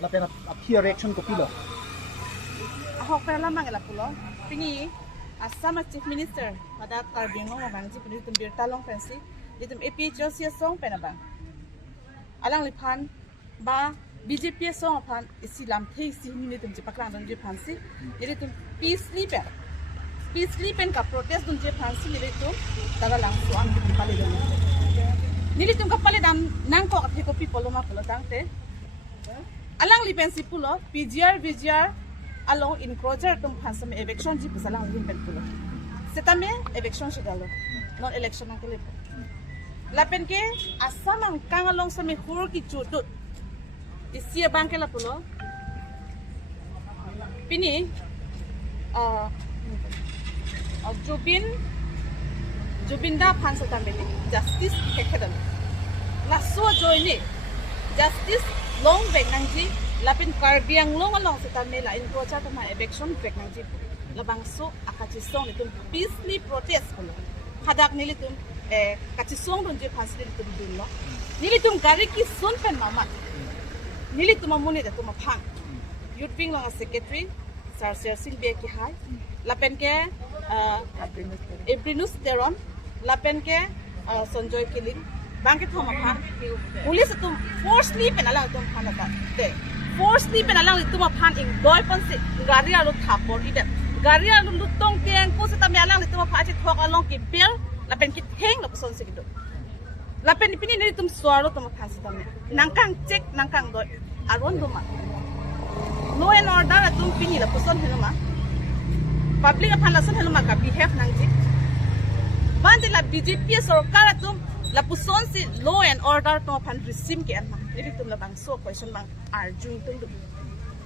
lapen appear reaction ko pilo. Ahok pa lamang ila pulo. Pingi asama chief minister pada karbino mabang chief minister bir talong fancy ditum APHO sia song penabang. Alang lipan ba BJP song pan isilam thei si ni tum jipaklang dong je fancy jadi tum peacefully pen ka protest dong je fancy ni tum daga lang suang di pali dong. Nili tum ka pali dam nang ko ka pheko people ma pulo tangte. Alang lipen si pulo VGR along encroacher tum phansam eviction ji pisalang lim pen pulo setame eviction sigalo non election ang kelip lapen ke asam ang kangalong sa mehur ki chutut isia bangke la pulo pini Jubinda phansa tambeli justice kekhedan la so joini justice long benangji lapin karbiang long along sa tamela in procha tama eviction pregnancy labang so akachisong nitum peacefully protest pulo hadak nilitum kachisong dun je phansi nilitum dunlo nilitum gari ki sun pen mama nilitum amuni da tuma phang youth wing long secretary sir Silvia ki hai lapen ke Ebrinus Teron lapen ke Sanjoy Killing bangke thoma phang police tum forcefully penala tum phana ta de forcefully penalang itu mah pan ing doi pan si gari alu thapor ida gari alu lutong tiang ko sa tamialang itu mah phachi thok along ki bel lapen ki theng la person sigido lapen pini ni tum swaro tum phan sa tamia nangkang check nangkang doi aron duma law and order tum pini la person henuma public aphan la son henuma ka behave nangji bande la BJP sarkar tum la puson si law and order tum phan resim ke anma jadi tum labang so question bang arjun tum dum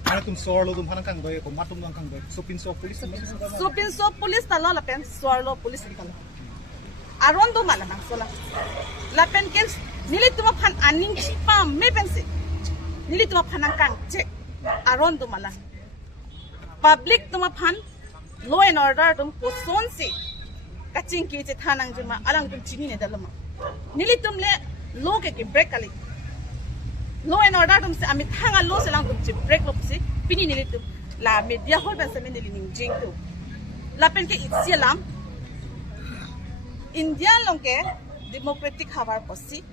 Ano tum sorlo tum hanang kang doy ko matum lang kang doy. Supin so police talo la pen sorlo police talo. Aron do mala nang sola. La pen ken nili tum phan aning chipa me pensi. Nili tum phan kang check aron do mala. Public tum phan law and order tum puson si kaching ki che thanang juma alang tum chini ne dalama. Nili tum le law ke break kali law and order tum se amit hanga law se lang tum chi break lop si pini nili tum la media hol ban se men nili ning jing tu la pen ke itsialam India long ke democratic habar posi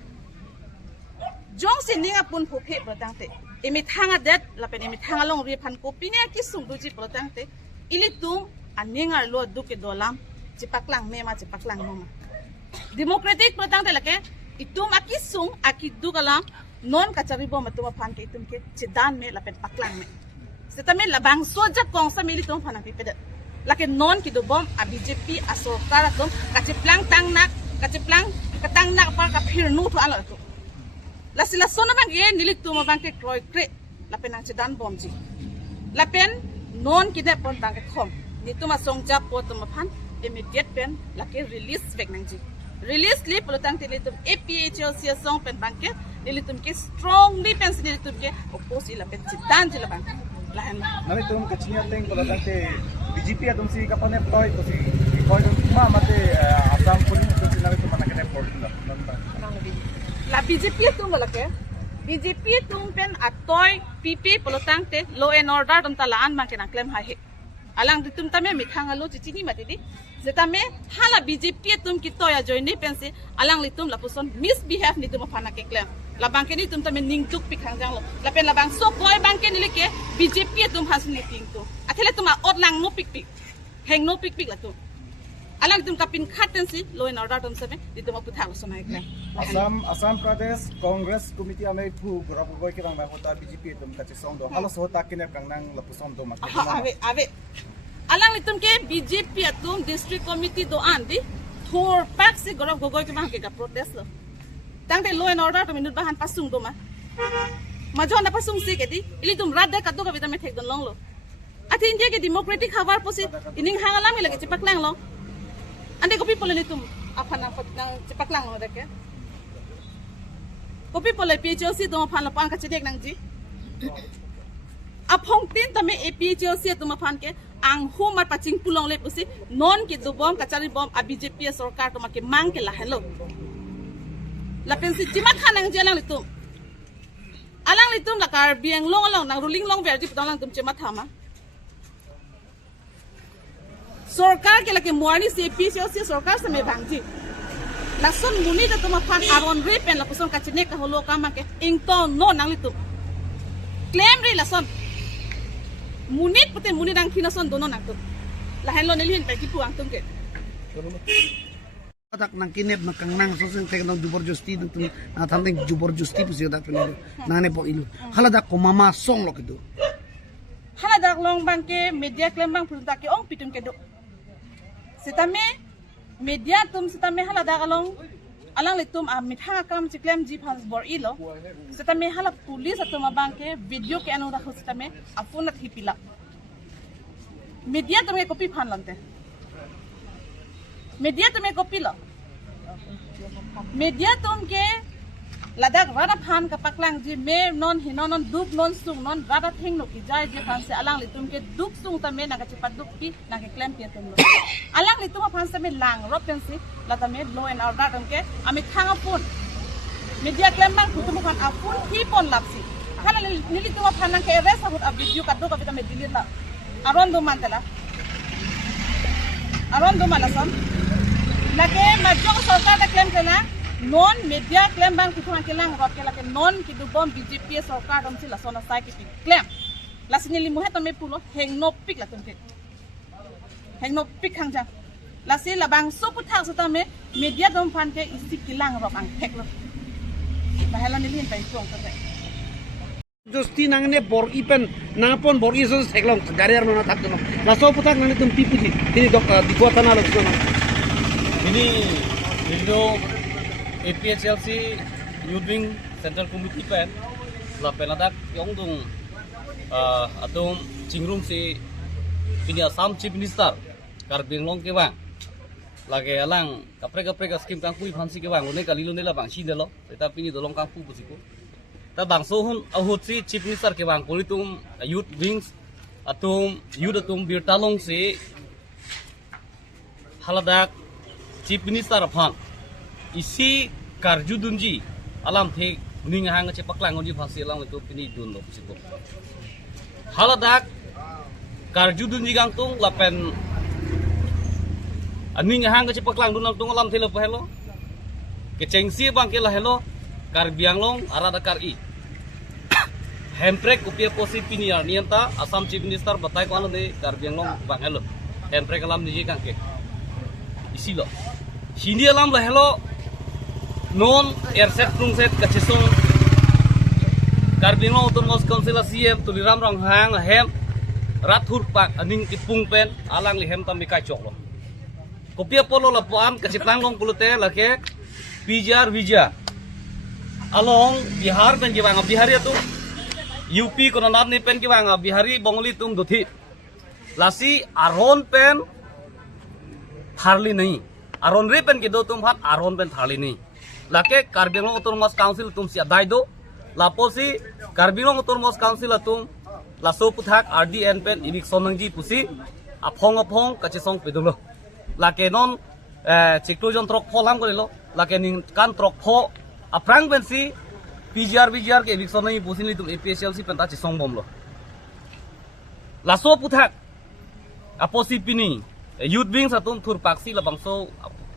jong se ninga pun phuphe protang te emit hanga det la pen emit hanga long ri phan ko pini ki sung du ji protang te ili tum aninga lo du ke dolam chipaklang mema chipaklang mama democratic protang te la ke itum akisung akidu kalam non kacari bom atuma phan ke itum ke chidan me lapen paklang me setame labang soja kong sa mili tum phanang pipeda lake non ki do bom a BJP asokar tum kachiplang katang nak par ka phir nu thu ala tu la sila sona bang ye nilik tum bang ke kroi kre lapen ang chidan bom ji lapen non ki de pon bang ke khom ni tuma songja po tum phan immediate pen lake release vek nang ji release li polutang tilitum APHO sia song pen bangke nilitum ke strongly pen nilitum ke oppose ila pen chitan jila bang lahan Nami tum kachinya teng ko dante BJP atum si kapane ploy to si koi tum ma mate asam puni to si nami tum manakene port la BJP tum balake BJP tum pen atoy PP polutang te law and order tum talaan bangke na claim ha he alang ditum tame mithanga lo chichini matidi zetame hala BJP tum kitoya joini pensi alang litum lapuson misbehave ni tum phana ke claim labang ke ni tum tame ningtuk pikhangjang lo lapen labang so koi bangke ni leke BJP tum hasni ting tu athele tum ot lang no pik heng no pik la tu alang tum kapin khatensi law and order tum sabe ditum puthang sonai claim Assam Pradesh Congress Committee ame phu grabu boy kirang ba hota BJP tum kachi song do halos hota kinep kang nang lapusong do mak ave alang litum ke BJP atum district committee do andi thor pak se gorok gogoi ke bang ke protest lo tang te law and order to minut bahan pasung do ma majon na pasung si ke di ili tum rad ka to ka bitame thek don long lo ati india ke democratic habar posi ining hangalam lagi cepak lang lo ande ko people ni tum apana patang cepak lang lo deke ko people PHOC do phan lo pang ka chedek nang ji apong tin tame APHOC tum phan ke ang humar paching pulong le pusi non ki do bom kachari bom a BJP sarkar to make mang ke la hello la pensi jima khanang jelang litum alang litum lakar biang long alang nang ruling long verdi putalang tum cemat hama सरकार के लगे मुआनी से पीसीओसी सरकार से मैं भांगजी लासन मुनी तो तुम अपन आरोन रे पेन लापुसन कचने का होलो काम के इंतो नो नांगली तुम क्लेम रे लासन मुनी पते मुनी रंग खिनासन दोनों नांग तुम lahen lo nilihin pa kipuang tuम के tak nang kinep na kang nang soseng tek nang jubor justi tu na thandeng jubor justi pusi da penado nane po ilu halada ko mama song lo kidu hala dak long bang ke media claim bang pulta ke ong pitum ke do sitame media tum sitame hala dak long alang litum a mitha kam ci claim ji phans bor ilo sitame hala police atuma bang ke video ke anu rakho sitame apunat hipila media tum ke copy phan lante media tum ke copy lo media tum ke ladak rada phan ka paklang ji me non hinon non duk non sung non rada thing no ki jai je phan se alang litum ke duk sung ta me na ka chipat duk pi na ke claim ke tum lo alang litum phan se me lang ro pen si la ta me law and order tum ke ami khanga pun media claim bang kutum phan apun thi pon lapsi hala nili tum phan na ke arrest hut a video ka do ka ta me delete la aron do mantala aron do malasam na ke ma jong sarkar da claim kena non media claim bang kutu ang kelang rot ke lake non ki du bom BJP sarkar dom sila sona sai ki claim la sinili mo heto me pulo heng no pik la tum ke heng no pik hang jang la si la bang so puthak so tame media dom phan ke isi kilang rot ang thek lo la hela nilin pai chong ta justi nang ne bor ipen napon bor iso seklong gariar no na tak no la so putak nang tum pipuji tini dok di kota na lo sono ini video APHLC Youth Wing Central Committee pen la penadak yong dung atum chingrum si pini Assam Chief Minister Karbing Long ke bang lage alang kapre skim kang pui phansi ke bang une kalilo ne la bang si delo eta pini dolong kang pu busiko ta bang so hun ahut si Chief Minister ke bang politum Youth Wings atum youth atum birtalong si haladak Chief Minister phan isi karjudunji alam thek ning hang che paklang onji phasi alam itu pini dun lo siko haladak karjudunji gang tung lapen aning hang che paklang dun tung alam thelo pahelo ke chengsi bang ke la hello kar bianglong arada kar I hemprek upia posi pini ar nianta Assam Chief Minister batai ko anu de kar bianglong bang hello hemprek alam ni kang ke isi lo Hindi alam lah hello non airset tung set kachisung Karbino Autonomous Council CM tuliram rang hang hem rathur pak aning tipung pen alang lihem tam mikai chok lo kopia polo la pam kachiplang long pulute lake PJR visa along Bihar pen ki bang Bihari tu UP kono nam ni pen ki bang Bihari Bongoli tum duthi lasi aron pen tharli nahi aron re pen ke do tum hat aron pen thali ni lake Karbino Autonomous Council tum sia dai do laposi Karbino Autonomous Council tum laso puthak RDN pen inik sonangji pusi aphong kachisong pedolo lake non chikto jon trok pholam korilo lake ning kan trok pho aprang pen si PGR ke inik sonangi pusi ni tum APHLC pen ta chisong bomlo laso puthak aposi pini Youth Wing satum thur paksi la bangso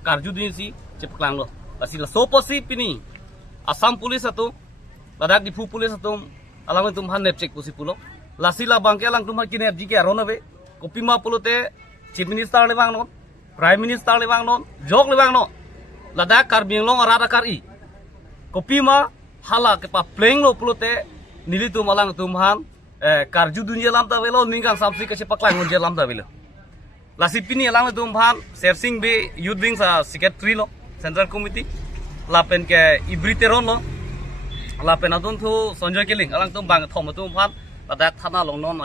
karjudin si chepklang lo lasi la soposi pini Assam Police atum ladak dipu police atum alang tum han nepchek pusi pulo lasi la bangke alang tum kine FG ke aronabe kopima pulote Chief Minister le bang non Prime Minister le bang non jok le bang non ladak Karbing Long arada kar I kopima hala ke pa playing lo pulote nili tum alang tum han karjudun je lam ta velo ningang samsi ke chepklang je lam ta velo lasi pini alang tum bhan Sersing be Youth Wing sa secretary lo Central Committee lapen ke ibriteron lo lapen adun thu Sanjoy Keling alang tum bang thom tum bhan ladak thana long non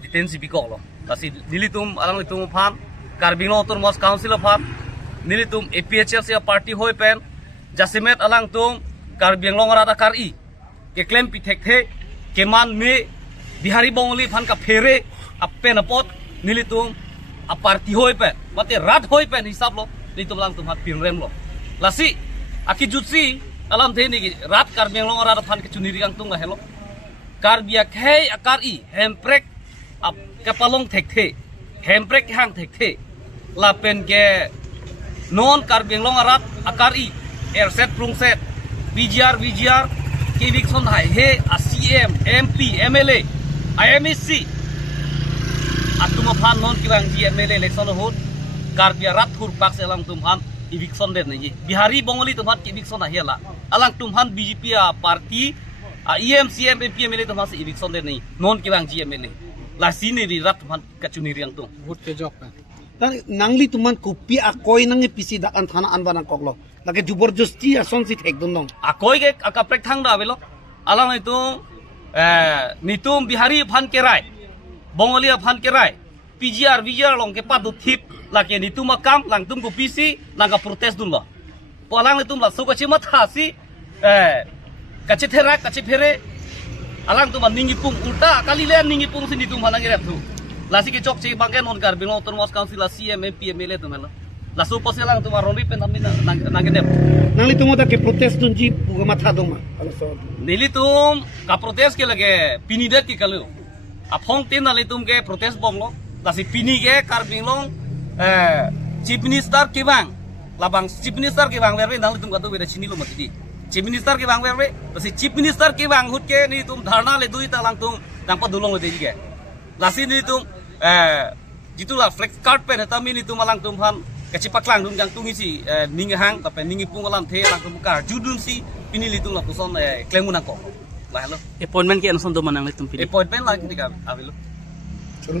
detention bikok lo lasi nilitum alang tum bhan Karbing Autonomous Council bhan nilitum APHLC party hoi pen jasimet alang tum Karbing Long rada kar I ke claim pithek the keman me Bihari Bongoli bhan ka phere apen apot nilitum a party hoi pen mate rat hoi pen hisab lo nitum lang tum hat pinrem lo lasi aki jutsi alam the ni rat kar beng long rat phan ke chuni riang tung la hello kar bia khai akar I handbrake ap kapalong thek the handbrake hang thek the la pen ke non kar beng long rat akar I air set prung set VGR kivik son hai he ACM MP MLA IMC atuma phan non kiwang GMLA election hot kar bia rat thur pak se alang tum han eviction den ni bihari bongoli tum han eviction ahiala alang tum han BJP party EMC MP MLA tum han se eviction den ni non kiwang GMLA la sini ri rat tum han kachuni riang tum vote ke jok tan nangli tuman kopi a koi nang pisi da an thana an banang koklo lage juborjosti a son si thek dun dong akoi ke akaprek thang da belo alang itu nitum bihari phan kerai bongolia phan kerai PGR long ke padu thip lake nitum akam lang tum ko PC lang ka protest dun lo polang nitum la so ka chima thasi kache thera kache phere alang tum ningi pung ulta kali le ningi pung si nitum hanang rep thu lasi ke chok che bangken on kar bilo ton mos council la CM MP MLA tu melo la so poselang tu maroni pen namina nang gedep nangli tumo da ke protest dun ji puga matha dong ma ala so Nili tum ka protest ke lage pini det ki kalu apong tin nali tum ke protest bom lo lasi pini ke kar binglong chief minister ki bang labang chief minister ki bang verbe nali tum ka tu beda chini lo mati chief minister ki bang verbe lasi chief minister ki bang hut ke ni tum dharna le dui talang tum tang pa dulong le de ke lasi ni tum jitu la flex card pen ta mi ni tum alang tum han kachi paklang dum jang tungi si ningi hang ta pen ningi pung alam the lang tum ka judun si pini li tum la puson klengunan ko la hello appointment ke anson do manang le tum pili appointment lagi di kan avilo chalo